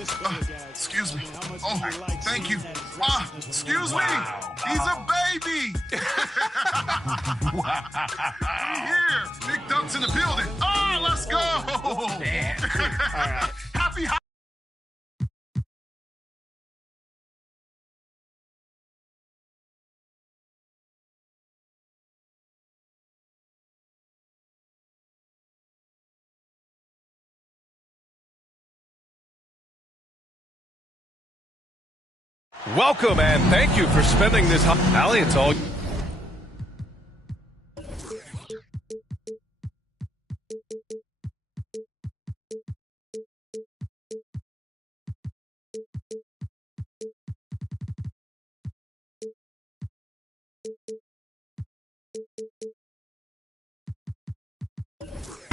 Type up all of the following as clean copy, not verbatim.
Excuse me. Oh, thank you. Excuse me. He's a baby. Wow. Here. Big Dunk's in the building. Let's go. Man. All right. Happy. Welcome and thank you for spending this Allie, it's all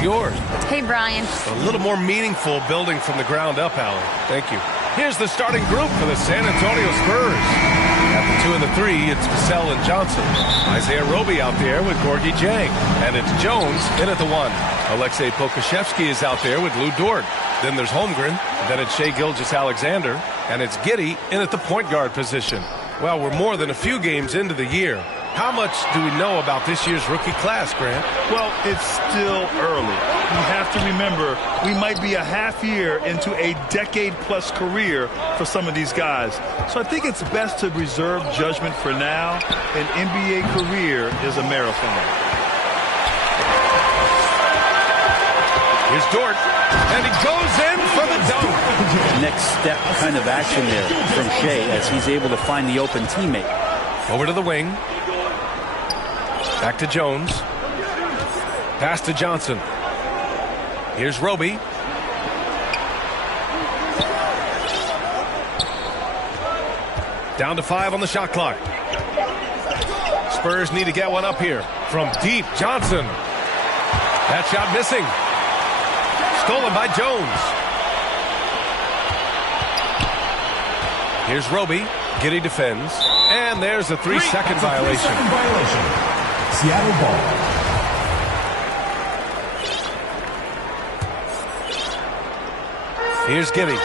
yours. Hey, Brian. A little more meaningful building from the ground up, Allie. Thank you. Here's the starting group for the San Antonio Spurs. At the 2 and the 3, it's Vassell and Johnson. Isaiah Roby out there with Gorgie Jang. And it's Jones in at the 1. Alexei Pokusevski is out there with Lou Dort. Then there's Holmgren. Then it's Shai Gilgeous-Alexander. And it's Giddey in at the point guard position. Well, we're more than a few games into the year. How much do we know about this year's rookie class, Grant? Well, it's still early. You have to remember, we might be a half year into a decade-plus career for some of these guys. So I think it's best to reserve judgment for now. An NBA career is a marathon. Here's Dort, and he goes in for the dunk. Next step kind of action there from Shai as he's able to find the open teammate. Over to the wing. Back to Jones. Pass to Johnson. Here's Roby. Down to 5 on the shot clock. Spurs need to get one up here. From deep, Johnson. That shot missing. Stolen by Jones. Here's Roby. Giddey defends. And there's a 3-second violation. Seattle ball. Here's Giddey.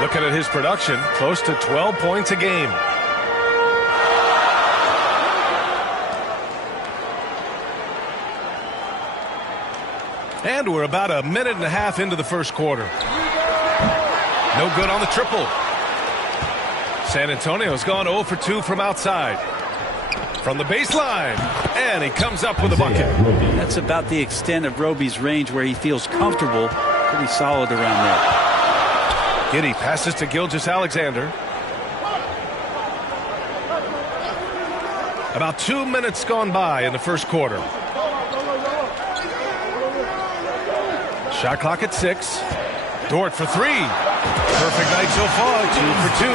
Looking at his production, close to 12 points a game. And we're about a minute and a half into the first quarter. No good on the triple. San Antonio's gone 0 for 2 from outside. From the baseline, and he comes up with a bucket. That's about the extent of Roby's range where he feels comfortable. Pretty solid around there. Giddey passes to Gilgeous-Alexander. About 2 minutes gone by in the first quarter. Shot clock at 6. Dort for 3. Perfect night so far, 2 for 2.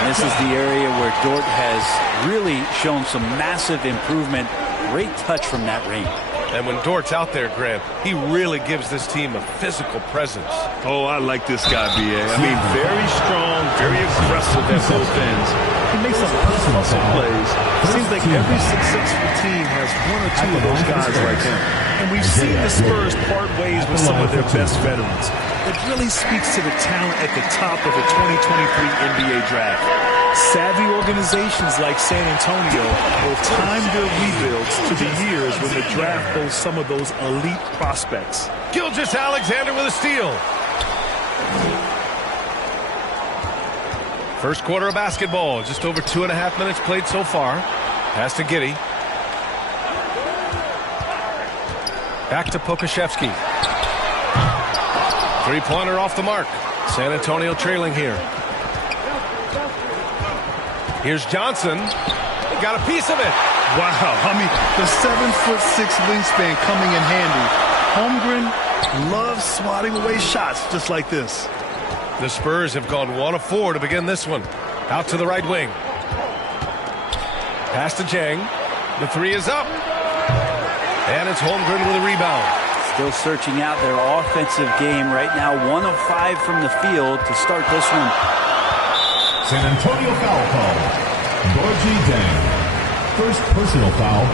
And this is the area where Dort has really shown some massive improvement. Great touch from that range. And when Dort's out there, Grant, he really gives this team a physical presence. Oh, I like this guy, B.A. I mean, very strong, very aggressive at both ends. He makes a lot of hustle plays. It seems like every successful team has 1 or 2 of those guys like him. And we've seen the Spurs part ways with some of their best veterans. It really speaks to the talent at the top of the 2023 NBA draft. Savvy organizations like San Antonio will time their rebuilds to the years when the draft holds some of those elite prospects. Gilgeous-Alexander with a steal. First quarter of basketball, just over 2.5 minutes played so far. Pass to Giddey. Back to Pokusevski. Three-pointer off the mark. San Antonio trailing here. Here's Johnson. He got a piece of it. Wow, I mean, the 7'6" wingspan coming in handy. Holmgren loves swatting away shots just like this. The Spurs have gone 1 of 4 to begin this one. Out to the right wing. Pass to Jang. The 3 is up. And it's Holmgren with a rebound. Still searching out their offensive game right now. 1 of 5 from the field to start this one. San Antonio foul call. Gorgie Jang. First personal foul.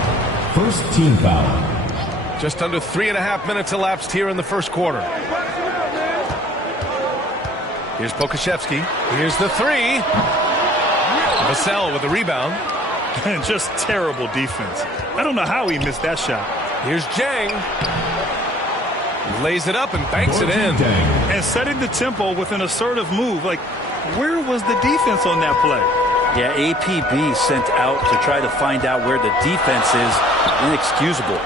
First team foul. Just under 3.5 minutes elapsed here in the first quarter. Here's Pokashevsky. Here's the three. Vassell with the rebound. Just terrible defense. I don't know how he missed that shot. Here's Jang. Lays it up and banks it in. And setting the tempo with an assertive move. Like, where was the defense on that play? Yeah, APB sent out to try to find out where the defense is. Inexcusable.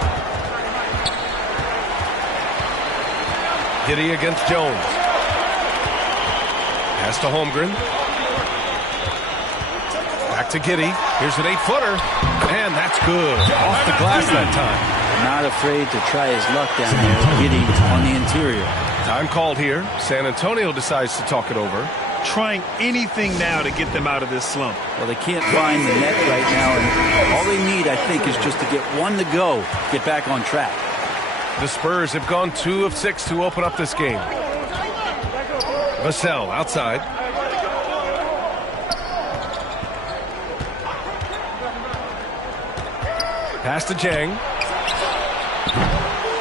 Giddey against Jones. Pass to Holmgren. Back to Giddey. Here's an 8-footer. And that's good. Off the glass that time. Not afraid to try his luck down there. Giddey on the interior. Time called here. San Antonio decides to talk it over. Trying anything now to get them out of this slump. Well, they can't find the net right now, and all they need, I think, is just to get one to go, get back on track. The Spurs have gone 2 of 6 to open up this game. Vassell outside. Pass to Jang.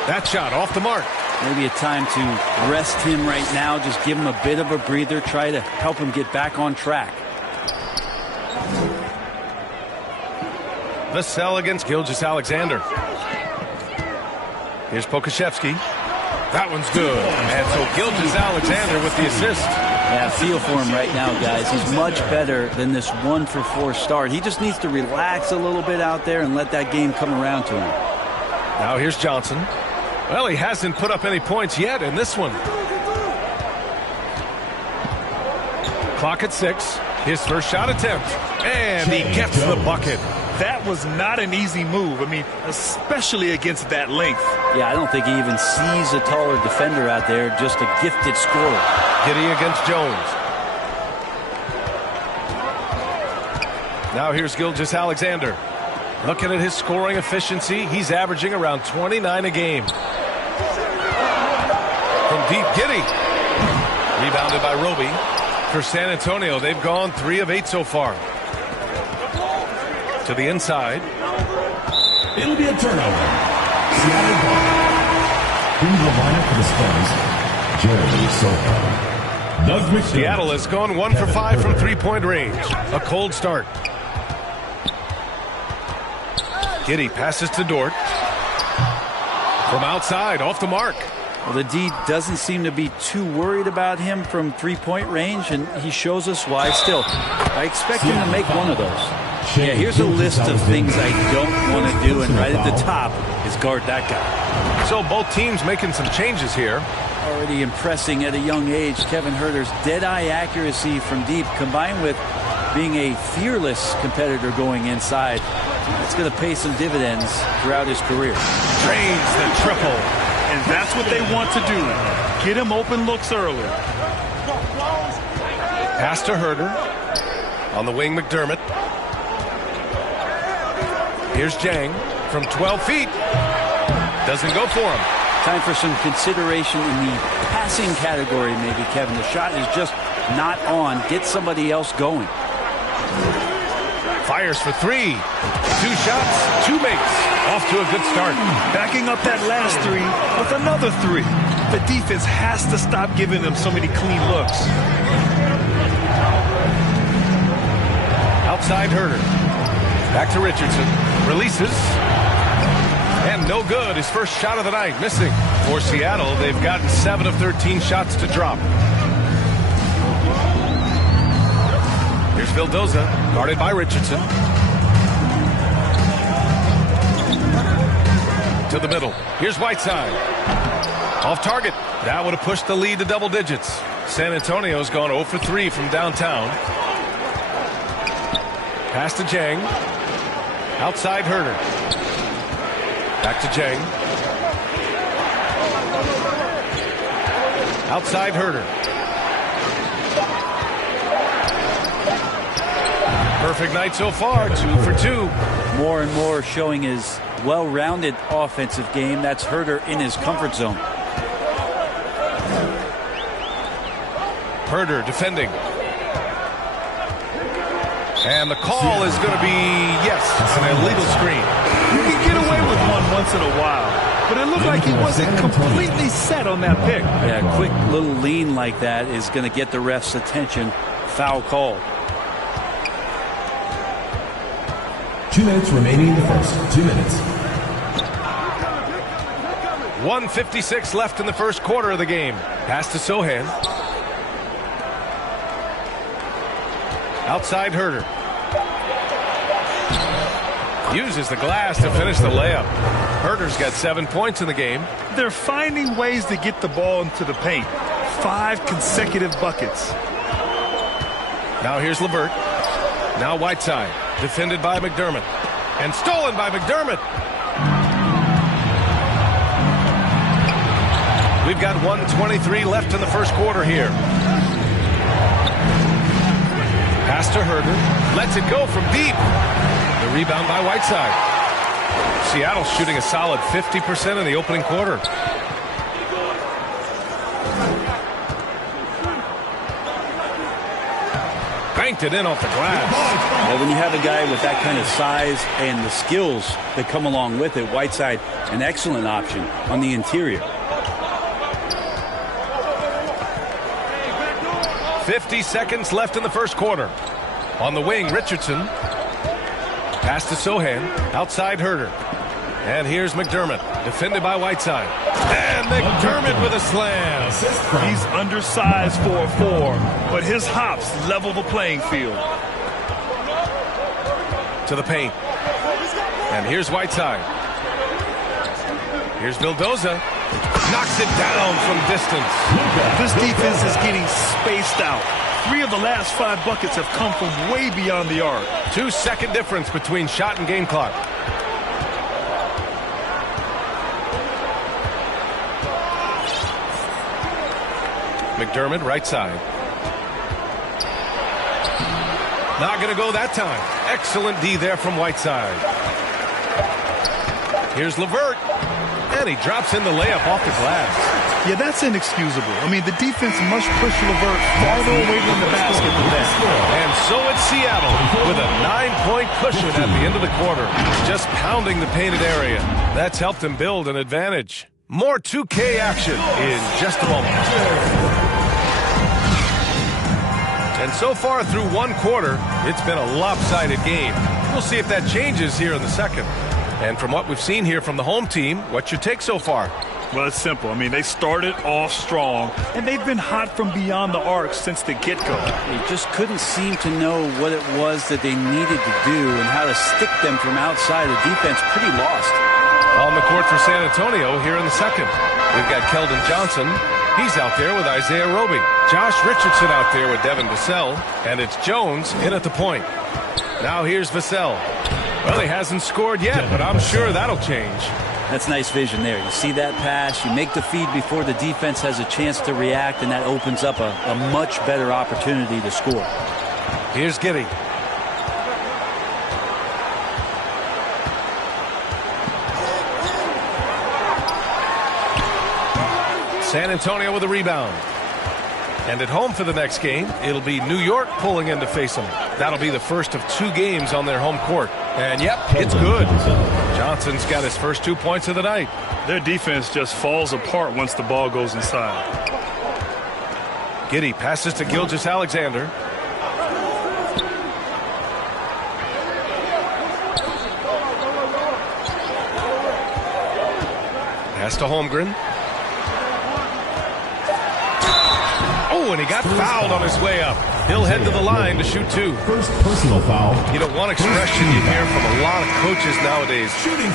That shot off the mark. Maybe a time to rest him right now, just give him a bit of a breather, try to help him get back on track. Vassell against Gilgeous-Alexander. Here's Pokashevsky. That one's good. And so Gilgeous-Alexander with the assist. Yeah, feel for him right now, guys. He's much better than this 1-for-4 start. He just needs to relax a little bit out there and let that game come around to him. Now here's Johnson. Well, he hasn't put up any points yet in this one. Clock at 6. His first shot attempt. And he gets the bucket. That was not an easy move. I mean, especially against that length. Yeah, I don't think he even sees a taller defender out there, just a gifted scorer. Giddey against Jones. Now here's Gilgeous-Alexander. Looking at his scoring efficiency, he's averaging around 29 a game. From deep, Giddey. Rebounded by Roby. For San Antonio, they've gone 3 of 8 so far. To the inside. It'll be a turnover. Seattle ball. Who's the lineup for the Spurs? Jeremy Soto. Doug McDermott. Seattle has gone 1 for 5 from three-point range. A cold start. Giddey passes to Dort. From outside, off the mark. Well, the D doesn't seem to be too worried about him from three-point range, and he shows us why. Still, I expect him to make one of those. Yeah, here's a list of things I don't want to do, and right at the top is guard that guy. So both teams making some changes here. Already impressing at a young age, Kevin Huerter's dead-eye accuracy from deep, combined with being a fearless competitor going inside. It's going to pay some dividends throughout his career. Drains the triple. And that's what they want to do. Get him open looks early. Pass to Huerter. On the wing, McDermott. Here's Jang from 12 feet. Doesn't go for him. Time for some consideration in the passing category, maybe, Kevin. The shot is just not on. Get somebody else going. Fires for 3. 2 shots, 2 makes. Off to a good start. Backing up that last 3 with another 3. The defense has to stop giving them so many clean looks. Outside Huerter. Back to Richardson. Releases. And no good. His first shot of the night missing. For Seattle, they've gotten 7 of 13 shots to drop. Here's Vildoza, guarded by Richardson. To the middle. Here's Whiteside. Off target. That would have pushed the lead to double digits. San Antonio's gone 0 for 3 from downtown. Pass to Jang. Outside Huerter. Back to Jang. Outside Huerter. Perfect night so far, 2 for 2. More and more showing his well-rounded offensive game. That's Huerter in his comfort zone. Huerter defending. And the call is going to be, yes, an illegal screen. You can get away with one once in a while. but it looked like he wasn't completely set on that pick. Yeah, a quick little lean like that is going to get the ref's attention. Foul call. 2 minutes remaining in the first. 2 minutes. 1:56 left in the first quarter of the game. Pass to Sohan. Outside Herder. Uses the glass to finish the layup. Herder's got 7 points in the game. They're finding ways to get the ball into the paint. 5 consecutive buckets. Now here's LeVert. Now Whiteside. Defended by McDermott. And stolen by McDermott. We've got 1:23 left in the first quarter here. Pass to Herder. Lets it go from deep. The rebound by Whiteside. Seattle shooting a solid 50% in the opening quarter. Banked it in off the glass. Well, when you have a guy with that kind of size and the skills that come along with it, Whiteside, an excellent option on the interior. 50 seconds left in the first quarter. On the wing, Richardson. Pass to Sohan. Outside Herder. And here's McDermott. Defended by Whiteside. And McDermott with a slam. He's undersized for a 4, but his hops level the playing field. To the paint. And here's Whiteside. Here's Vildoza. Knocks it down from distance. This defense is getting spaced out. 3 of the last 5 buckets have come from way beyond the arc. 2-second difference between shot and game clock. McDermott, right side. Not going to go that time. Excellent D there from Whiteside. Here's LeVert. And he drops in the layup off the glass. Yeah, that's inexcusable. I mean, the defense must push LeVert farther away from the basket than that. And so it's Seattle with a 9-point cushion at the end of the quarter. Just pounding the painted area. That's helped them build an advantage. More 2K action in just a moment. And so far through one quarter, it's been a lopsided game. We'll see if that changes here in the second. And from what we've seen here from the home team, what's your take so far? Well, it's simple. I mean, they started off strong, and they've been hot from beyond the arc since the get-go. They just couldn't seem to know what it was that they needed to do and how to stick them from outside. The defense pretty lost. On the court for San Antonio here in the second. We've got Keldon Johnson. He's out there with Isaiah Roby. Josh Richardson out there with Devin Vassell. And it's Jones in at the point. Now here's Vassell. Well, he hasn't scored yet, but I'm sure that'll change. That's nice vision there. You see that pass, you make the feed before the defense has a chance to react, and that opens up a much better opportunity to score. Here's Giddey. San Antonio with a rebound. And at home for the next game, it'll be New York pulling in to face them. That'll be the first of 2 games on their home court. And yep, it's good. Johnson's got his first 2 points of the night. Their defense just falls apart once the ball goes inside. Giddey passes to Gilgeous-Alexander. Pass to Holmgren. Oh, and he got fouled on his way up. He'll head to the line to shoot 2. First personal foul. You know, one expression you hear from a lot of coaches nowadays,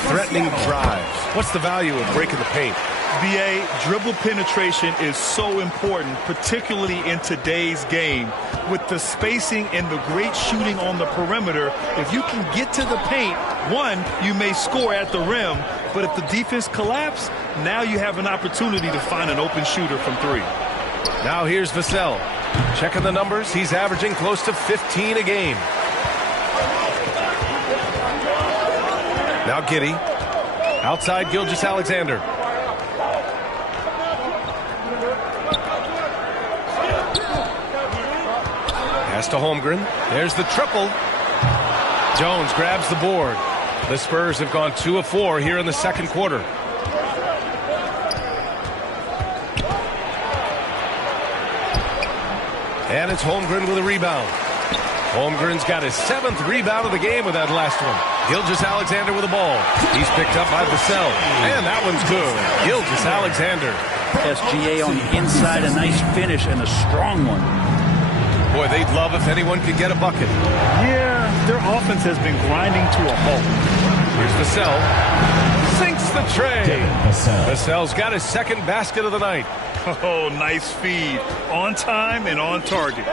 threatening drives. What's the value of breaking the paint? BA, dribble penetration is so important, particularly in today's game. With the spacing and the great shooting on the perimeter, if you can get to the paint, one, you may score at the rim, but if the defense collapses, now you have an opportunity to find an open shooter from 3. Now here's Vassell. Checking the numbers, he's averaging close to 15 a game. Now Giddey. Outside Gilgeous-Alexander. Pass to Holmgren. There's the triple. Jones grabs the board. The Spurs have gone 2 of 4 here in the second quarter. And it's Holmgren with a rebound. Holmgren's got his 7th rebound of the game with that last one. Gilgeous-Alexander with the ball. He's picked up by Vassell. And that one's good. Gilgeous-Alexander. SGA on the inside, a nice finish and a strong one. Boy, they'd love if anyone could get a bucket. Yeah, their offense has been grinding to a halt. Here's Vassell. Sinks the tray. Vassell's got his 2nd basket of the night. Oh, nice feed. On time and on target.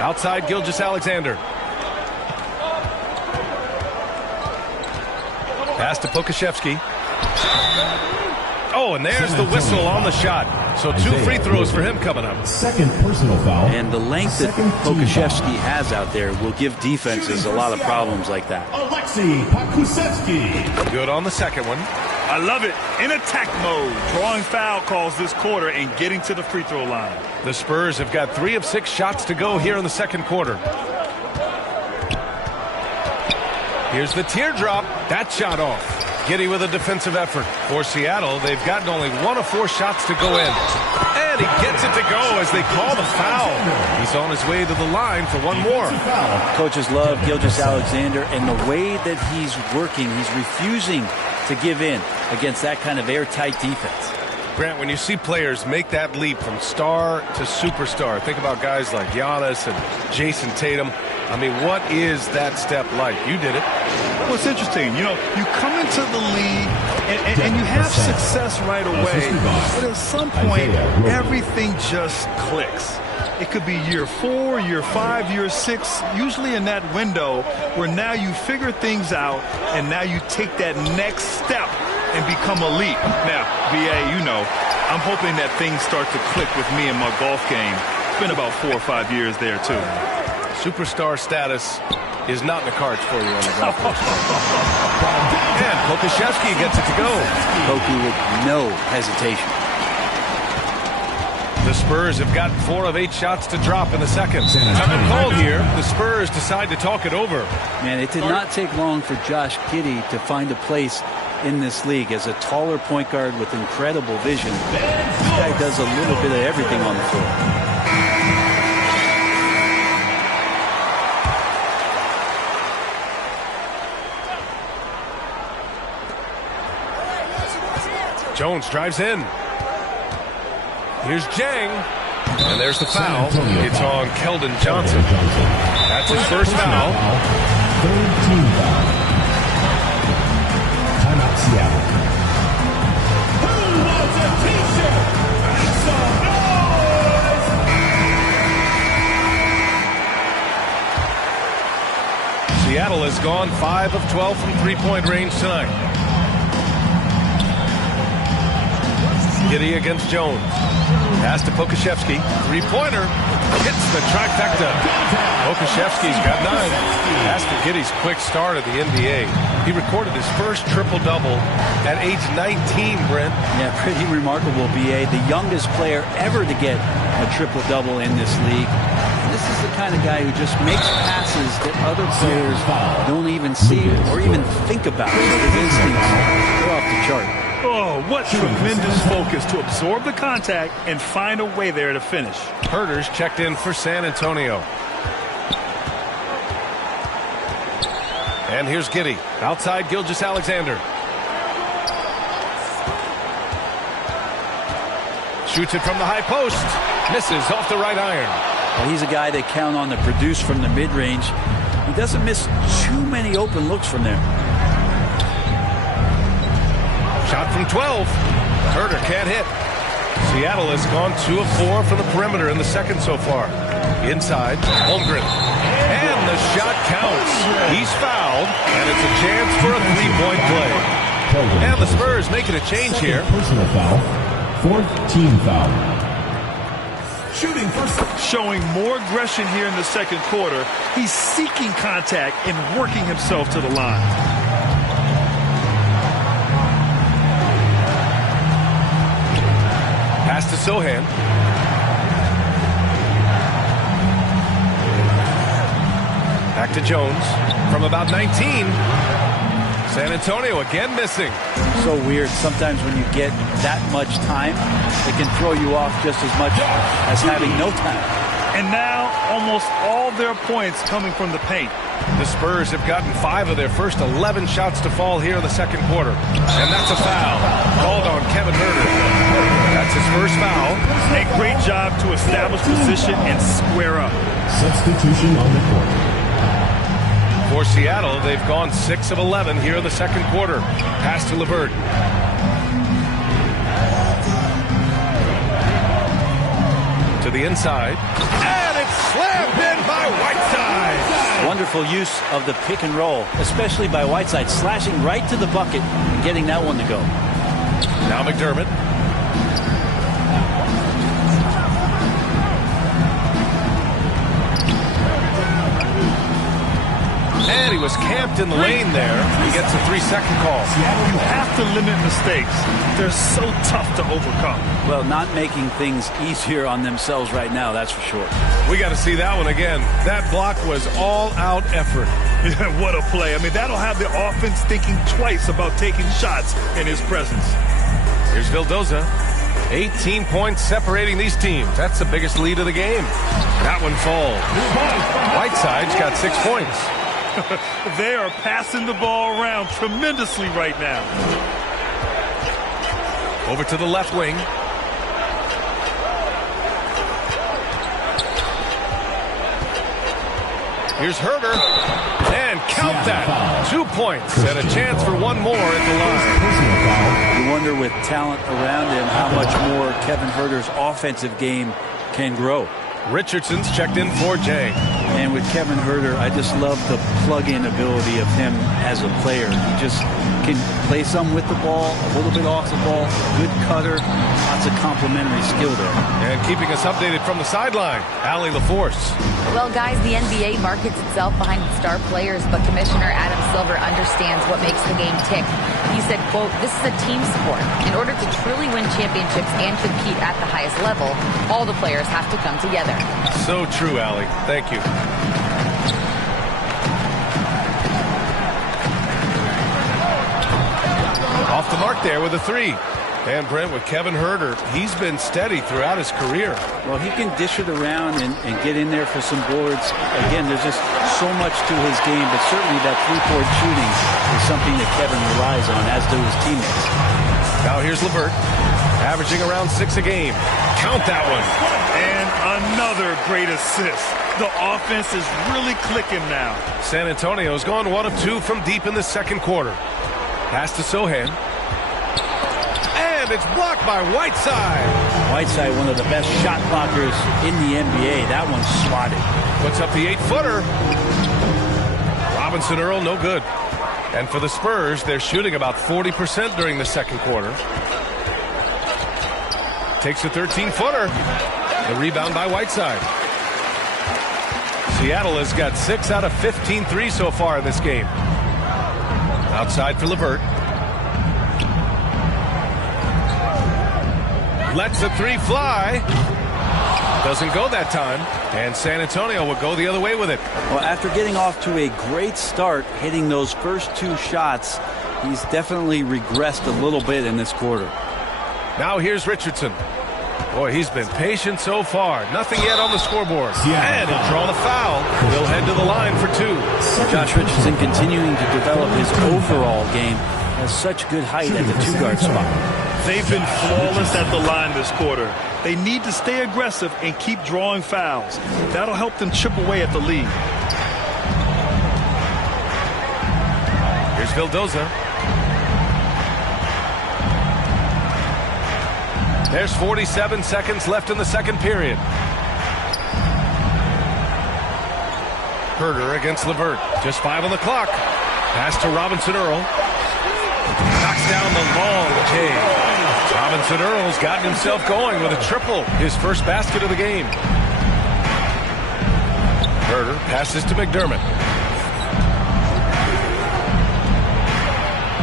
Outside Gilgeous-Alexander. Pass to Pokashevsky. Oh, and there's the whistle on the shot. So 2 free throws for him coming up. 2nd personal foul. And the length that Pokashevsky has out there will give defenses a lot of problems like that. Alexei Pokusevsky. Good on the 2nd one. I love it. In attack mode. Drawing foul calls this quarter and getting to the free throw line. The Spurs have got 3 of 6 shots to go here in the 2nd quarter. Here's the teardrop. That shot off. Giddey with a defensive effort. For Seattle, they've gotten only 1 of 4 shots to go in. And he gets it to go as they call the foul. He's on his way to the line for 1 more. Coaches love Gilgeous-Alexander, and the way that he's working, he's refusing to give in against that kind of airtight defense. Grant, when you see players make that leap from star to superstar, think about guys like Giannis and Jason Tatum. I mean, what is that step like? You did it. Well, it's interesting. You know, you come into the league and you have success right away, but at some point, everything just clicks. It could be year 4, year 5, year 6, usually in that window where now you figure things out and now you take that next step and become elite. Now, BA, you know, I'm hoping that things start to click with me in my golf game. It's been about 4 or 5 years there, too. Superstar status is not in the cards for you on the golf course. And Pokashevsky gets it to go. Poku with no hesitation. The Spurs have got 4 of 8 shots to drop in the 2nd. Time called here. The Spurs decide to talk it over. Man, it did not take long for Josh Giddey to find a place in this league as a taller point guard with incredible vision. This guy does a little bit of everything on the floor. Jones drives in. Here's Jang. And there's the foul. It's on Keldon Johnson. That's his first foul. 3rd team foul. Timeout Seattle. Who wants a t-shirt? Make some noise! Seattle has gone 5 of 12 from 3-point range tonight. Giddey against Jones. Pass to Pokashevsky. 3-pointer. Hits the trifecta. Pokashevsky's got 9. Pass to Giddey's quick start of the NBA. He recorded his first triple-double at age 19, Brent. Yeah, pretty remarkable, BA. The youngest player ever to get a triple-double in this league. This is the kind of guy who just makes passes that other players don't even see or even think about. So his instincts are off the chart. Oh, what tremendous focus to absorb the contact and find a way there to finish. Herter's checked in for San Antonio. And here's Giddey. Outside Gilgeous-Alexander. Shoots it from the high post. Misses off the right iron. Well, he's a guy they count on to produce from the mid-range. He doesn't miss too many open looks from there. Shot from 12. Herter can't hit. Seattle has gone 2 of 4 from the perimeter in the 2nd so far. Inside, Holmgren. And the shot counts. He's fouled, and it's a chance for a 3-point play. And the Spurs making a change here. Personal foul. 4th team foul. Shooting first. Showing more aggression here in the 2nd quarter. He's seeking contact and working himself to the line. Pass to Sohan. Back to Jones from about 19. San Antonio again missing. So weird. Sometimes when you get that much time, it can throw you off just as much as having no time. And now almost all their points coming from the paint. The Spurs have gotten 5 of their first 11 shots to fall here in the second quarter. And that's a foul called on Kevin Huerter. That's his first foul. A great job to establish position and square up. Substitution on the court. For Seattle, they've gone 6 of 11 here in the second quarter. Pass to LeVert. To the inside. And it's slammed in by Whiteside. Wonderful use of the pick and roll, especially by Whiteside, slashing right to the bucket and getting that one to go. Now McDermott. And he was camped in the lane there. He gets a 3-second call. You have to limit mistakes. They're so tough to overcome. Well, not making things easier on themselves right now, that's for sure. We got to see that one again. That block was all-out effort. Yeah, what a play. I mean, that'll have the offense thinking twice about taking shots in his presence. Here's Vildoza. 18 points separating these teams. That's the biggest lead of the game. That one falls. Whiteside's got 6 points. They are passing the ball around tremendously right now. Over to the left wing. Here's Huerter. And count that. 2 points and a chance for one more at the line. You wonder with talent around him how much more Kevin Huerter's offensive game can grow. Richardson's checked in for Jay. And with Kevin Huerter, I just love the plug-in ability of him as a player. He just can play some with the ball, a little bit off the ball, good cutter, lots of complementary skill there. And keeping us updated from the sideline, Allie LaForce. Well, guys, the NBA markets itself behind its star players, but Commissioner Adam Silver understands what makes the game tick. He said, quote, "This is a team sport. In order to truly win championships and compete at the highest level, all the players have to come together." So true, Allie. Thank you. Off the mark there with a 3. And Brent, with Kevin Huerter, he's been steady throughout his career. Well, he can dish it around and get in there for some boards. Again, there's just so much to his game, but certainly that three-point shooting is something that Kevin relies on, as do his teammates. Now here's LeVert, averaging around 6 a game. Count that one. And another great assist. The offense is really clicking now. San Antonio's gone 1 of 2 from deep in the second quarter. Pass to Sohan. And it's blocked by Whiteside. Whiteside, one of the best shot blockers in the NBA. That one's swatted. Puts up the 8-footer. Robinson Earl, no good. And for the Spurs, they're shooting about 40% during the second quarter. Takes a 13-footer. The rebound by Whiteside. Seattle has got 6 out of 15 threes so far in this game. Outside for LeVert. Lets the 3 fly. Doesn't go that time. And San Antonio will go the other way with it. Well, after getting off to a great start, hitting those first 2 shots, he's definitely regressed a little bit in this quarter. Now here's Richardson. Boy, he's been patient so far. Nothing yet on the scoreboard. And he'll draw the foul. He'll head to the line for 2. Josh Richardson continuing to develop his overall game. Has such good height at the 2-guard spot. They've been flawless at the line this quarter. They need to stay aggressive and keep drawing fouls. That'll help them chip away at the lead. Here's Vildoza. There's 47 seconds left in the second period. Huerter against LeVert. Just 5 on the clock. Pass to Robinson Earl. Knocks down the long J. Robinson Earl's gotten himself going with a triple. His first basket of the game. Huerter passes to McDermott.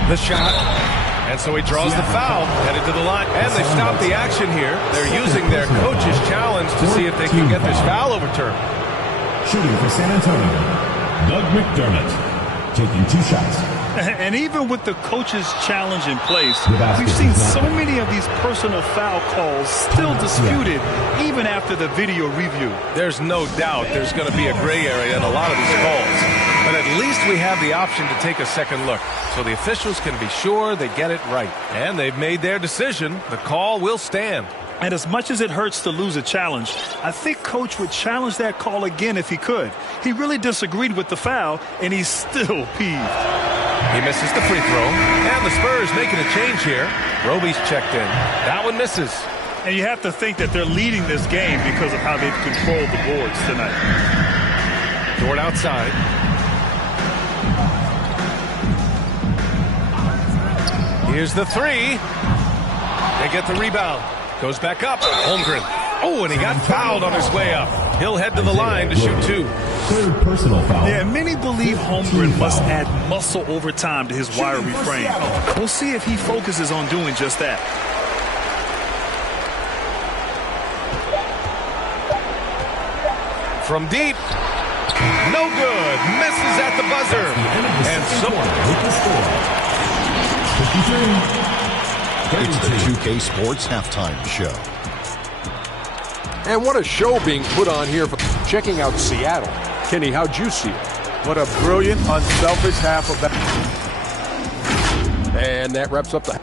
The shot. And so he draws the foul, headed to the line. And they stop the action here. They're using their coach's challenge to see if they can get this foul overturned. Shooting for San Antonio, Doug McDermott, taking 2 shots. And even with the coach's challenge in place, we've seen so many of these personal foul calls still disputed even after the video review. There's no doubt there's going to be a gray area in a lot of these calls. But at least we have the option to take a second look, so the officials can be sure they get it right. And they've made their decision. The call will stand. And as much as it hurts to lose a challenge, I think Coach would challenge that call again if he could. He really disagreed with the foul, and he's still peeved. He misses the free throw, and the Spurs making a change here. Roby's checked in. That one misses. And you have to think that they're leading this game because of how they've controlled the boards tonight. Dort outside. Here's the three. They get the rebound. Goes back up. Holmgren. Oh, and he got fouled on his way up. He'll head to the line to shoot two. Third personal foul. Yeah, many believe Holmgren must add muscle over time to his wiry frame. We'll see if he focuses on doing just that. From deep. No good. Misses at the buzzer. And it's the 2K Sports Halftime Show. And what a show being put on here for checking out Seattle. Kenny, how'd you see it? What a brilliant, unselfish half of that. And that wraps up the...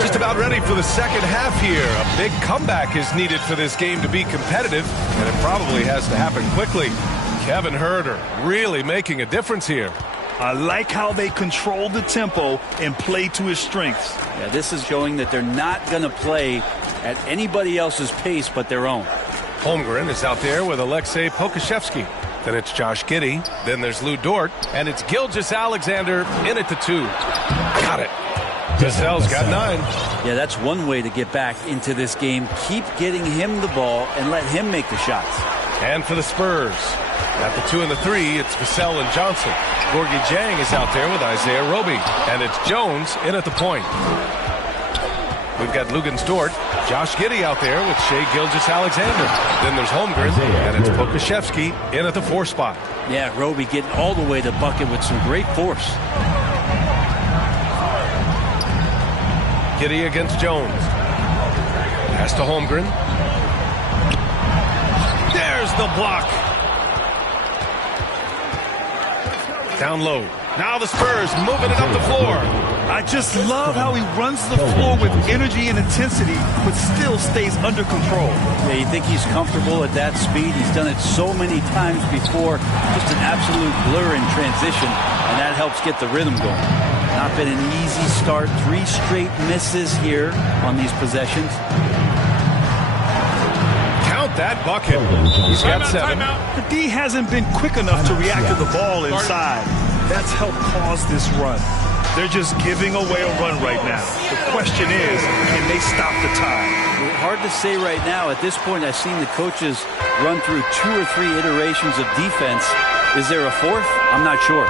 just about ready for the second half here. A big comeback is needed for this game to be competitive, and it probably has to happen quickly. Kevin Huerter really making a difference here. I like how they control the tempo and play to his strengths. Yeah, this is showing that they're not going to play at anybody else's pace but their own. Holmgren is out there with Alexei Pokusevski. Then it's Josh Giddey. Then there's Lou Dort. And it's Gilgeous-Alexander in at the 2. Got it. Cassell's got 9. Yeah, that's one way to get back into this game. Keep getting him the ball and let him make the shots. And for the Spurs, at the 2 and the 3, it's Vassell and Johnson. Gorgie Jang is out there with Isaiah Roby. And it's Jones in at the point. We've got Luguentz Dort, Josh Giddey out there with Shai Gilgeous-Alexander. Then there's Holmgren, and it's Pokusevski in at the 4 spot. Yeah, Roby getting all the way to bucket with some great force. Giddey against Jones. Pass to Holmgren. There's the block. Down low. Now the Spurs moving it up the floor. I just love how he runs the floor with energy and intensity, but still stays under control. Yeah, you think he's comfortable at that speed? He's done it so many times before. Just an absolute blur in transition, and that helps get the rhythm going. Not been an easy start. 3 straight misses here on these possessions. Count that bucket. He's got 7. The D hasn't been quick enough to react to the ball inside. That's helped cause this run. They're just giving away a run right now. The question is, can they stop the tide? Hard to say right now. At this point, I've seen the coaches run through 2 or 3 iterations of defense. Is there a 4th? I'm not sure.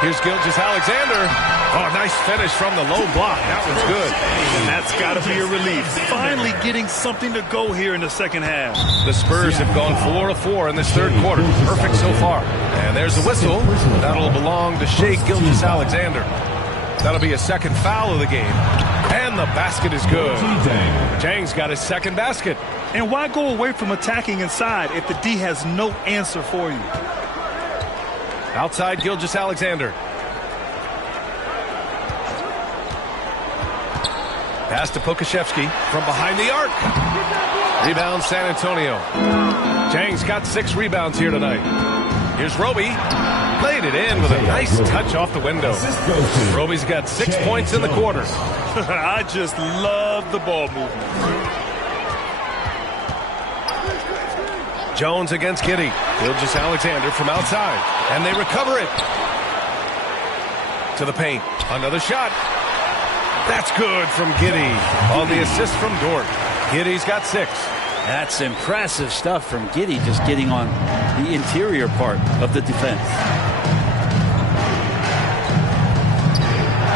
Here's Gilgeous-Alexander. Oh, nice finish from the low block. That was good. And that's got to be a relief. Finally getting something to go here in the second half. The Spurs have gone 4 of 4 in this third quarter. Perfect so far. And there's the whistle. That'll belong to Shai Gilgeous-Alexander. That'll be a second foul of the game. And the basket is good. Jang's got his second basket. And why go away from attacking inside if the D has no answer for you? Outside Gilgeous-Alexander. Pass to Pokusevski from behind the arc. Rebound San Antonio. Jang's got 6 rebounds here tonight. Here's Roby. Laid it in with a nice touch off the window. Roby's got 6 points in the quarter. I just love the ball movement. Jones against Giddey. Gilgeous-Alexander from outside. And they recover it. To the paint. Another shot. That's good from Giddey. On the assist from Dort. Giddey's got 6. That's impressive stuff from Giddey, just getting on the interior part of the defense.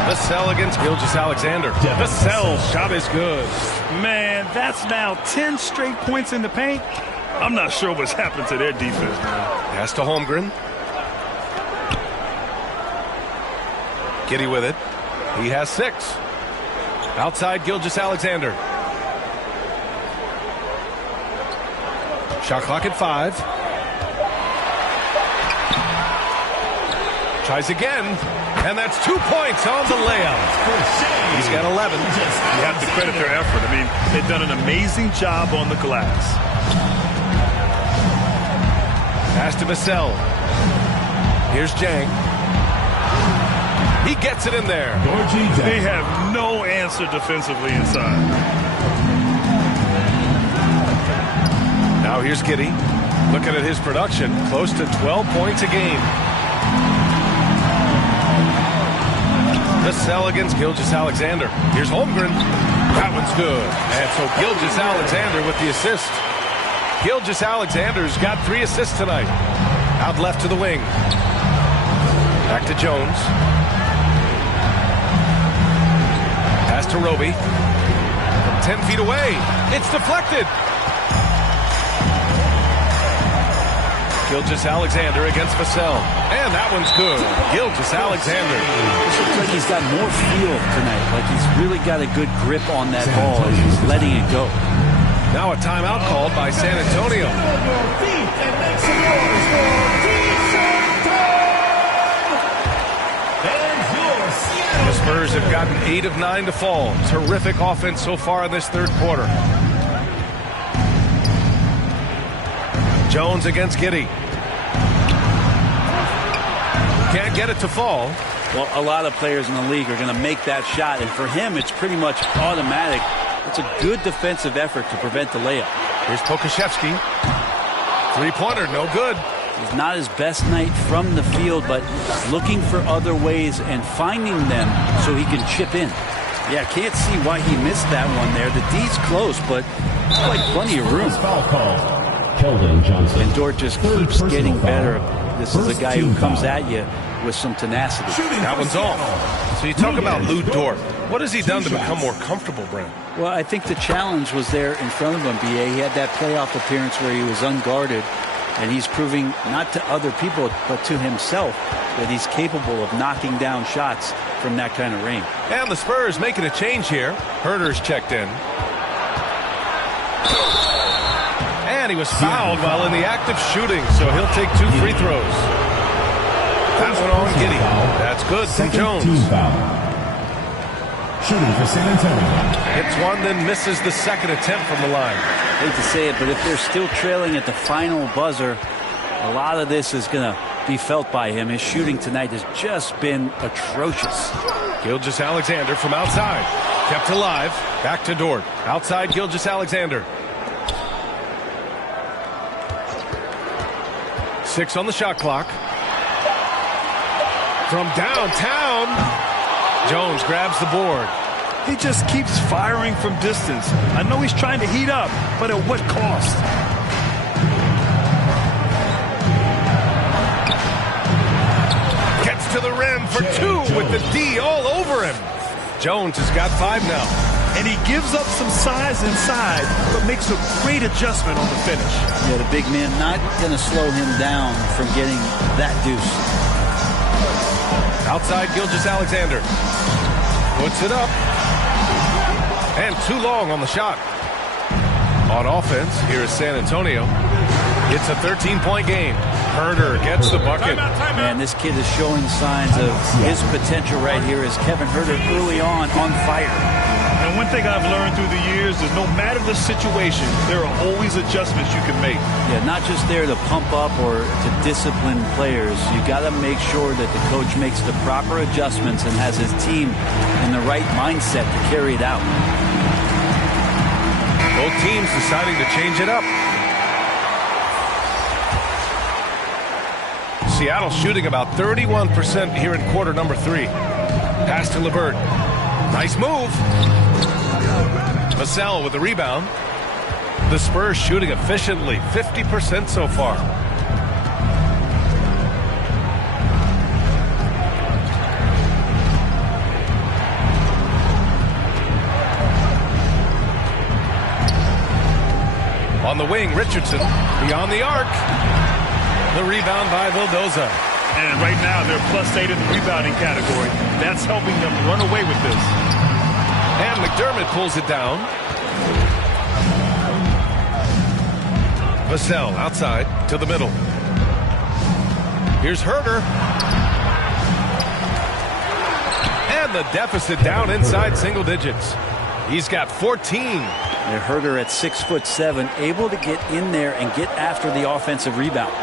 Vassell against Gilgeous-Alexander. Vassell's shot is good. Man, that's now 10 straight points in the paint. I'm not sure what's happened to their defense, man. Pass to Holmgren. Giddey with it. He has 6. Outside Gilgeous-Alexander. Shot clock at 5. Tries again, and that's 2 points on the layup. He's got 11. You have to credit their effort. I mean, they've done an amazing job on the glass. Pass to Vassell. Here's Jang. He gets it in there. They have no answer defensively inside. Now here's Giddey. Looking at his production, close to 12 points a game. Vassell against Gilgeous-Alexander. Here's Holmgren. That one's good. And so Gilgeous-Alexander with the assist. Gilgeous-Alexander's got 3 assists tonight. Out left to the wing. Back to Jones. Pass to Roby. From 10 feet away. It's deflected. Gilgeous-Alexander against Vassell. And that one's good. Gilgeous-Alexander. This looks like he's got more feel tonight. Like he's really got a good grip on that ball as he's letting it go. Now a timeout called by San Antonio. The Spurs have gotten 8 of 9 to fall. Terrific offense so far in this third quarter. Jones against Giddey. Can't get it to fall. Well, a lot of players in the league are going to make that shot, and for him, it's pretty much automatic. It's a good defensive effort to prevent the layup. Here's Pokashevsky. Three-pointer, no good. It's not his best night from the field, but looking for other ways and finding them so he can chip in. Yeah, can't see why he missed that one there. The D's close, but like plenty of room. Foul call. Keldon Johnson. And Dort just keeps getting better. This is a guy who comes at you with some tenacity. That one's off. So you talk about Lou Dort. What has he done to become more comfortable, Brent? Well, I think the challenge was there in front of him, B.A. He had that playoff appearance where he was unguarded, and he's proving not to other people but to himself that he's capable of knocking down shots from that kind of range. And the Spurs making a change here. Herter's checked in. And he was fouled while in the act of shooting, so he'll take 2 free throws. That one on Giddey. That's good from Jones. Shooting for San Antonio. Hits one, then misses the second attempt from the line. Hate to say it, but if they're still trailing at the final buzzer, a lot of this is going to be felt by him. His shooting tonight has just been atrocious. Gilgeous-Alexander from outside. Kept alive. Back to Dort. Outside Gilgeous-Alexander. 6 on the shot clock. From downtown, Jones grabs the board. He just keeps firing from distance. I know he's trying to heat up, but at what cost? Gets to the rim for 2 with the D all over him. Jones has got 5 now. And he gives up some size inside, but makes a great adjustment on the finish. Yeah, the big man not going to slow him down from getting that deuce. Outside Gilgeous-Alexander. Puts it up. And too long on the shot. On offense, here is San Antonio. It's a 13-point game. Herter gets the bucket. Man, this kid is showing signs of his potential right here as Kevin Herter early on fire. And one thing I've learned through the years is no matter the situation, there are always adjustments you can make. Yeah, not just there to pump up or to discipline players. You got to make sure that the coach makes the proper adjustments and has his team in the right mindset to carry it out. Both teams deciding to change it up. Seattle shooting about 31% here in quarter number 3. Pass to LeVert. Nice move. Vassell with the rebound. The Spurs shooting efficiently, 50% so far. On the wing, Richardson beyond the arc. The rebound by Vildoza. And right now, they're +8 in the rebounding category. That's helping them run away with this. And McDermott pulls it down. Vassell outside to the middle. Here's Herder. And the deficit down inside single digits. He's got 14. And Herder at 6'7", able to get in there and get after the offensive rebound.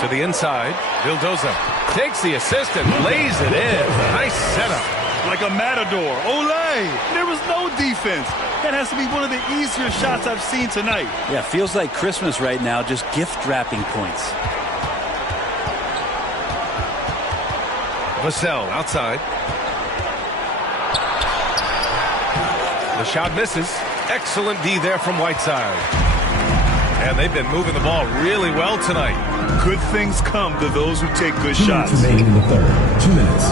To the inside, Vildoza takes the assist and lays it in. Nice setup. Like a matador. Olay! There was no defense. That has to be one of the easier shots I've seen tonight. Yeah, feels like Christmas right now, just gift wrapping points. Vassell outside. The shot misses. Excellent D there from Whiteside. And they've been moving the ball really well tonight. Good things come to those who take good shots. 2 minutes remaining in the third. 2 minutes.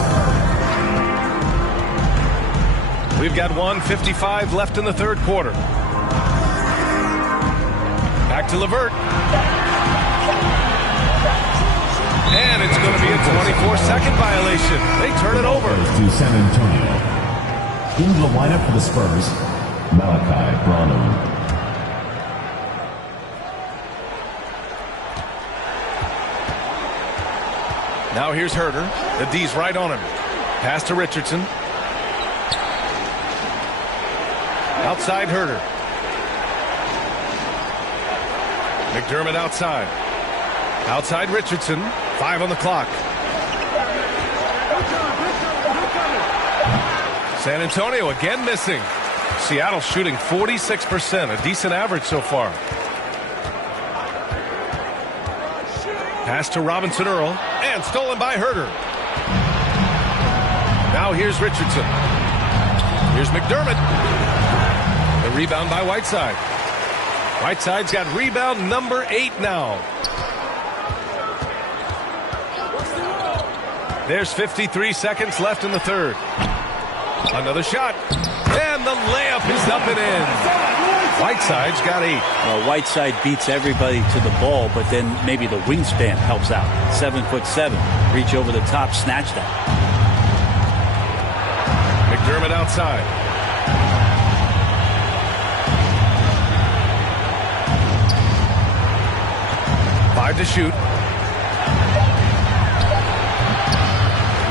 We've got 1:55 left in the third quarter. Back to Levert. And it's going to be a 24-second violation. They turn it over. To San Antonio. In the lineup for the Spurs, Malachi Branham. Now here's Herder. The D's right on him. Pass to Richardson. Outside Herder. McDermott outside. Outside Richardson. 5 on the clock. San Antonio again missing. Seattle shooting 46%, a decent average so far. Pass to Robinson Earl, and stolen by Herder. Now here's Richardson. Here's McDermott. The rebound by Whiteside. Whiteside's got rebound number 8 now. There's 53 seconds left in the third. Another shot. And the layup is up and in. Whiteside's got 8. Well, Whiteside beats everybody to the ball, but then maybe the wingspan helps out. 7'7". Reach over the top, snatch that. McDermott outside. Five to shoot.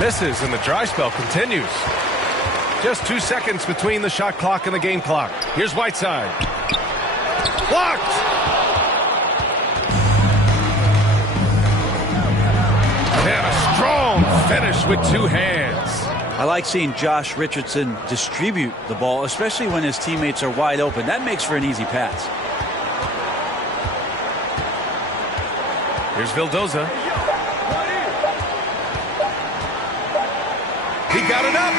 Misses, and the dry spell continues. Just 2 seconds between the shot clock and the game clock. Here's Whiteside. Blocked! And a strong finish with 2 hands. I like seeing Josh Richardson distribute the ball, especially when his teammates are wide open. That makes for an easy pass. Here's Vildoza. He got it up.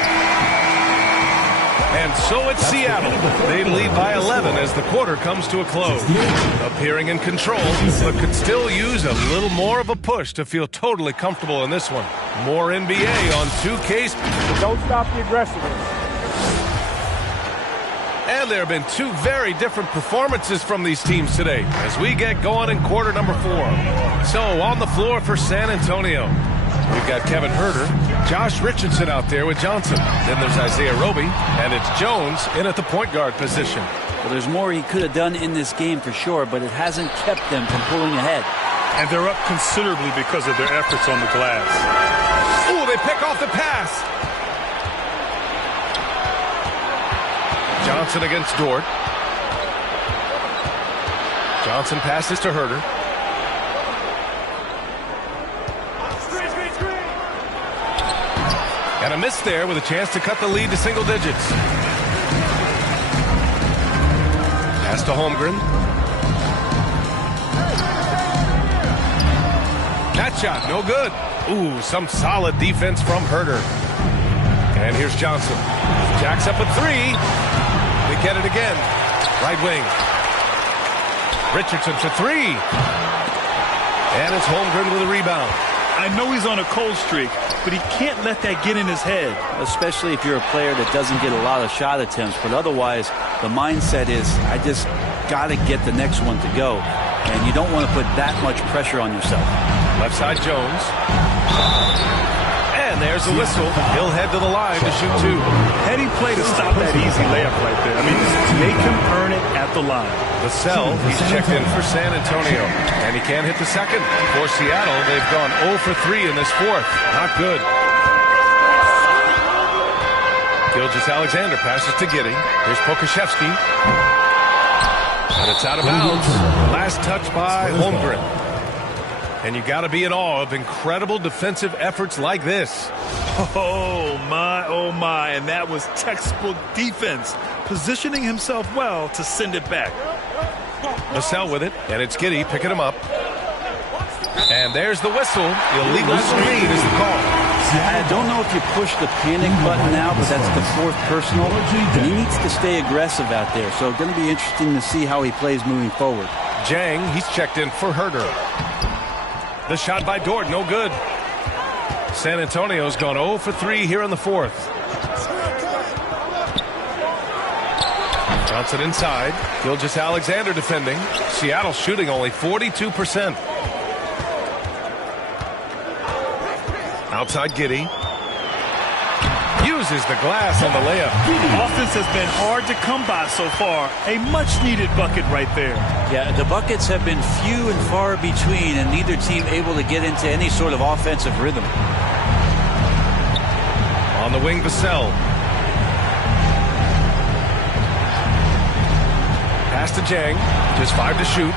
And so it's Seattle. They lead by 11 as the quarter comes to a close. Appearing in control, but could still use a little more of a push to feel totally comfortable in this one. More NBA on 2K. Don't stop the aggressiveness. And there have been 2 very different performances from these teams today as we get going in quarter number 4. So on the floor for San Antonio, we've got Kevin Herder, Josh Richardson out there with Johnson. Then there's Isaiah Roby, and it's Jones in at the point guard position. Well, there's more he could have done in this game for sure, but it hasn't kept them from pulling ahead. And they're up considerably because of their efforts on the glass. Ooh, they pick off the pass. Johnson against Dort. Johnson passes to Herder. And a miss there with a chance to cut the lead to single digits. Pass to Holmgren. That shot, no good. Ooh, some solid defense from Herder. And here's Johnson. Jacks up a 3. They get it again. Right wing. Richardson for 3. And it's Holmgren with a rebound. I know he's on a cold streak, but he can't let that get in his head. Especially if you're a player that doesn't get a lot of shot attempts. But otherwise, the mindset is, I just got to get the next one to go. And you don't want to put that much pressure on yourself. Left side Jones. And there's a whistle. He'll head to the line to shoot 2. Heady play to stop that easy layup right there. I mean, make him earn it at the line. Vassell, he's checked in for San Antonio. And he can't hit the second. For Seattle, they've gone 0 for 3 in this fourth. Not good. Gilgeous-Alexander passes to Giddey. Here's Pokashevsky. And it's out of bounds. Last touch by Holmgren. And you got to be in awe of incredible defensive efforts like this. Oh my, and that was textbook defense. Positioning himself well to send it back. Vassell with it, and it's Giddey picking him up. And there's the whistle. Illegal screen is the call. I don't know if you push the panic button now, but that's the 4th personal. And he needs to stay aggressive out there. So it's going to be interesting to see how he plays moving forward. Jang, he's checked in for Herder. The shot by Dort, no good. San Antonio's gone 0 for 3 here in the fourth. Johnson inside. Gilgeous-Alexander defending. Seattle shooting only 42%. Outside Giddey. Uses the glass on the layup. Offense has been hard to come by so far. A much-needed bucket right there. Yeah, the buckets have been few and far between, and neither team able to get into any sort of offensive rhythm. On the wing, Vassell. Pass to Jang. Just 5 to shoot.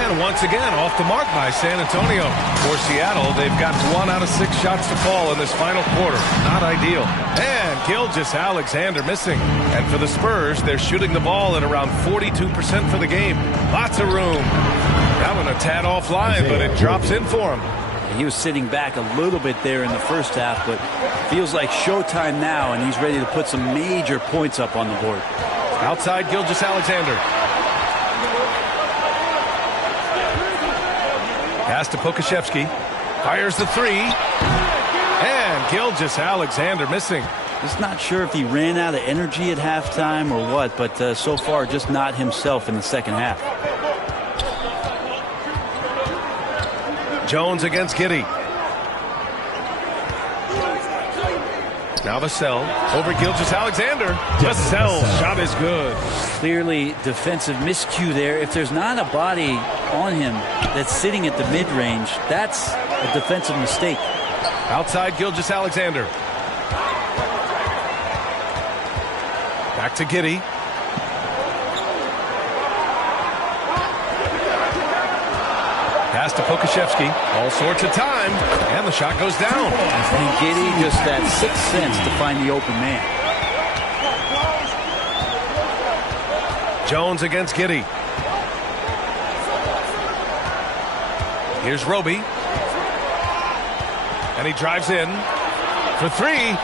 And once again, off the mark by San Antonio. For Seattle, they've got 1 out of 6 shots to fall in this final quarter. Not ideal. And Gilgeous-Alexander missing. And for the Spurs, they're shooting the ball at around 42% for the game. Lots of room. That one a tad offline, but it drops in for him. He was sitting back a little bit there in the first half, but feels like showtime now, and he's ready to put some major points up on the board. Outside Gilgeous-Alexander. Pass to Pokashevsky. Fires the 3. And Gilgeous-Alexander missing. Just not sure if he ran out of energy at halftime or what, but so far just not himself in the second half. Jones against Giddey. Now Vassell over Gilgeous-Alexander. Vassell shot is good. Clearly defensive miscue there. If there's not a body on him that's sitting at the mid-range, that's a defensive mistake. Outside Gilgeous-Alexander. Back to Giddey. Pass to Pokashevsky. All sorts of time. And the shot goes down. And Giddey just that 6th sense to find the open man. Jones against Giddey. Here's Roby. And he drives in for 3.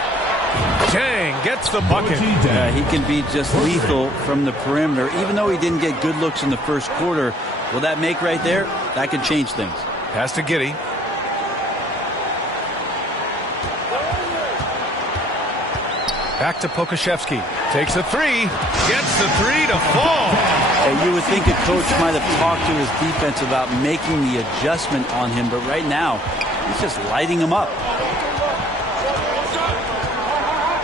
Jang gets the bucket. He can be just lethal from the perimeter. Even though he didn't get good looks in the first quarter, will that make right there? That could change things. Pass to Giddey. Back to Pokashevsky. Takes a 3. Gets the 3 to fall. You would think a coach might have talked to his defense about making the adjustment on him, but right now, he's just lighting him up.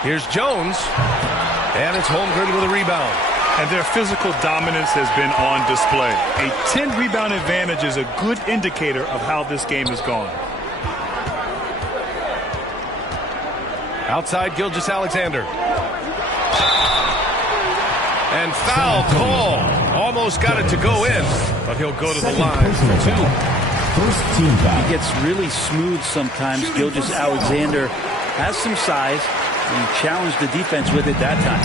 Here's Jones. And it's Holmgren with a rebound. And their physical dominance has been on display. A 10-rebound advantage is a good indicator of how this game has gone. Outside Gilgeous-Alexander. And foul call. Almost got it to go in, but he'll go to the line for 2. He gets really smooth sometimes. Gilgeous-Alexander has some size, and he challenged the defense with it that time.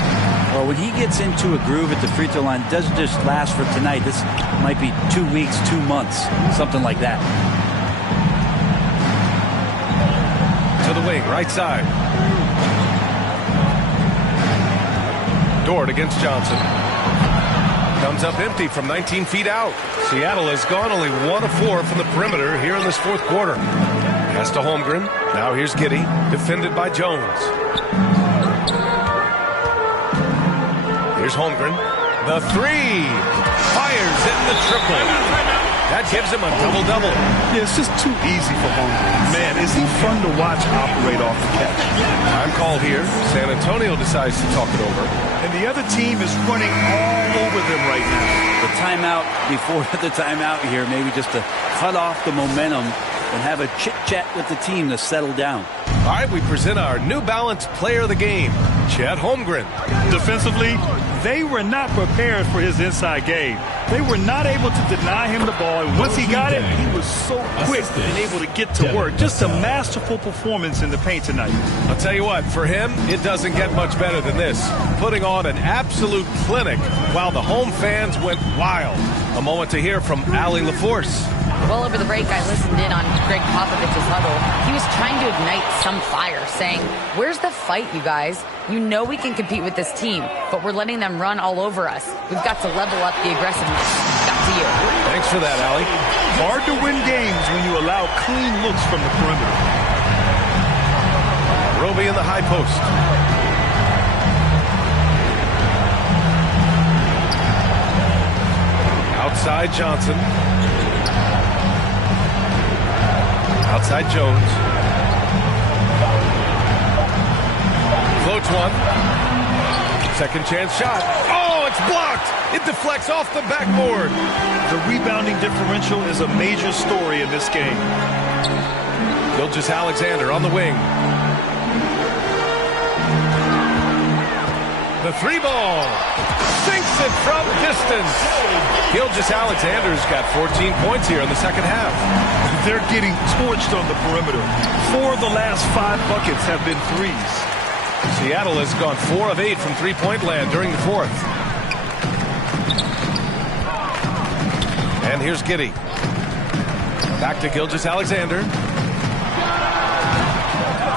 Well, when he gets into a groove at the free throw line, it doesn't just last for tonight. This might be 2 weeks, 2 months, something like that. To the wing, right side. Dort against Johnson. Comes up empty from 19 feet out. Seattle has gone only 1 of 4 from the perimeter here in this fourth quarter. Pass to Holmgren. Now here's Giddey, defended by Jones. Here's Holmgren. The three. Fires in the triple. That gives him a double-double. Yeah, it's just too easy for Holmgren. Man, is he fun to watch operate off the catch. Time call here. San Antonio decides to talk it over. And the other team is running all over them right now. The timeout before the timeout here, maybe just to cut off the momentum and have a chit-chat with the team to settle down. All right, we present our New Balance player of the game, Chet Holmgren. Defensively, they were not prepared for his inside game. They were not able to deny him the ball, and once he got it, he was so quick and able to get to work. Just a masterful performance in the paint tonight. I'll tell you what, for him, it doesn't get much better than this. Putting on an absolute clinic while the home fans went wild. A moment to hear from Allie LaForce. Well, over the break, I listened in on Greg Popovich's huddle. He was trying to ignite some fire, saying, "Where's the fight, you guys? You know we can compete with this team, but we're letting them run all over us. We've got to level up the aggressiveness." Back to you. Thanks for that, Allie. Hard to win games when you allow clean looks from the perimeter. Roby in the high post. Outside Johnson. Outside Jones. Floats one. Second chance shot. Oh, it's blocked. It deflects off the backboard. The rebounding differential is a major story in this game. Gilgeous-Alexander on the wing. The three ball. Sinks it from distance. Gilgeous-Alexander's got 14 points here in the second half. They're getting torched on the perimeter. 4 of the last 5 buckets have been threes. Seattle has gone 4 of 8 from three-point land during the fourth. And here's Giddey. Back to Gilgeous-Alexander.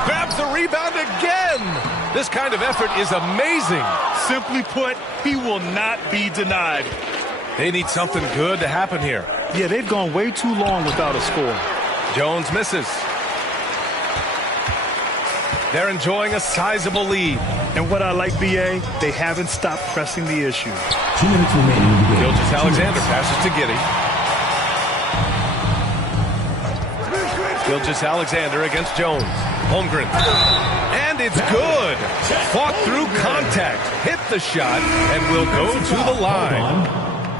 Grabs the rebound again. This kind of effort is amazing. Simply put, he will not be denied. They need something good to happen here. Yeah, they've gone way too long without a score. Jones misses. They're enjoying a sizable lead. And what I like, BA, they haven't stopped pressing the issue. 2 minutes remaining. Gilgeous-Alexander passes to Giddey. Gilgeous-Alexander against Jones. Holmgren. And it's good. Fought through contact. Hit the shot and will go to the line.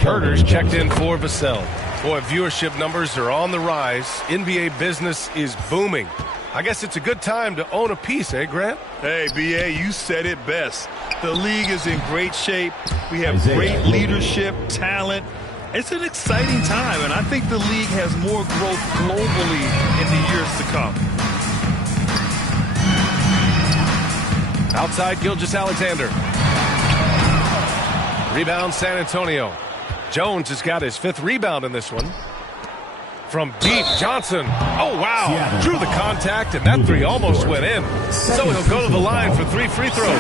Herder's checked in for Vassell. Boy, viewership numbers are on the rise. NBA business is booming. I guess it's a good time to own a piece, eh, Grant? Hey, BA, you said it best. The league is in great shape. We have great leadership, talent. It's an exciting time, and I think the league has more growth globally in the years to come. Outside Gilgeous-Alexander. Rebound San Antonio. Jones has got his 5th rebound in this one. From deep, Johnson. Oh, wow. Drew the contact, and that three almost went in. So he'll go to the line for 3 free throws.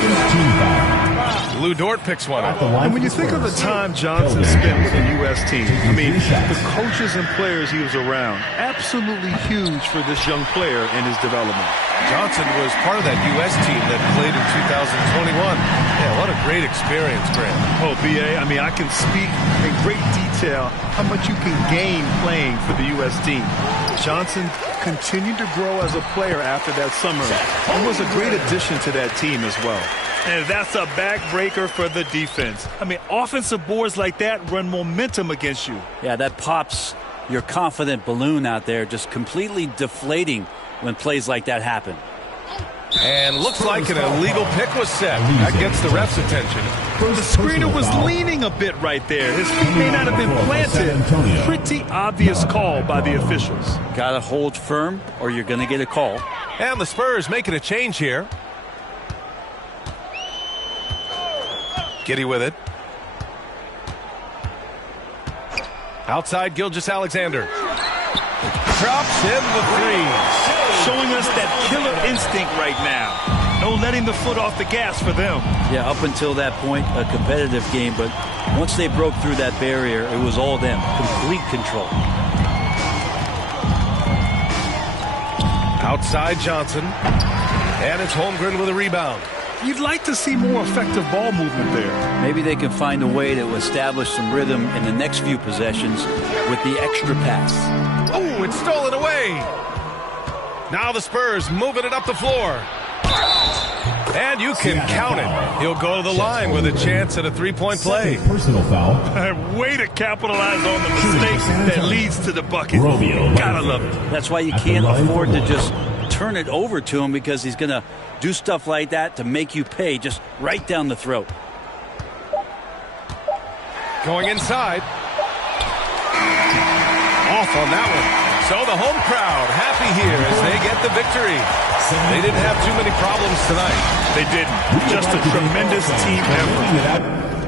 Lou Dort picks one up. And when you think of the time Johnson spent with the U.S. team, I mean, the coaches and players he was around, absolutely huge for this young player in his development. Johnson was part of that U.S. team that played in 2021. Yeah, what a great experience, Grant. Oh, B.A., I mean, I can speak in great detail how much you can gain playing for the U.S. team. Johnson continued to grow as a player after that summer. He was a great addition to that team as well. And that's a backbreaker for the defense. I mean, offensive boards like that run momentum against you. Yeah, that pops your confident balloon out there, just completely deflating when plays like that happen. And looks like an illegal pick was set. That gets the ref's attention. The screener was leaning a bit right there. His feet may not have been planted. Pretty obvious call by the officials. Got to hold firm or you're going to get a call. And the Spurs making a change here. Giddey with it. Outside Gilgeous-Alexander. Drops in the three. Showing us that killer instinct right now. No letting the foot off the gas for them. Yeah, up until that point, a competitive game, but once they broke through that barrier, it was all them. Complete control. Outside Johnson. And it's Holmgren with a rebound. you'd like to see more effective ball movement there. Maybe they can find a way to establish some rhythm in the next few possessions with the extra pass. Oh, it's stolen away. Now the Spurs moving it up the floor. And you can count it. He'll go to the line with a chance at a three-point play. Personal foul. Way to capitalize on the mistake that leads to the bucket. Gotta love it. That's why you can't afford to just turn it over to him, because he's going to do stuff like that to make you pay just right down the throat. Going inside. Off on that one. So the home crowd happy here as they get the victory. They didn't have too many problems tonight. They didn't. Just a tremendous team effort.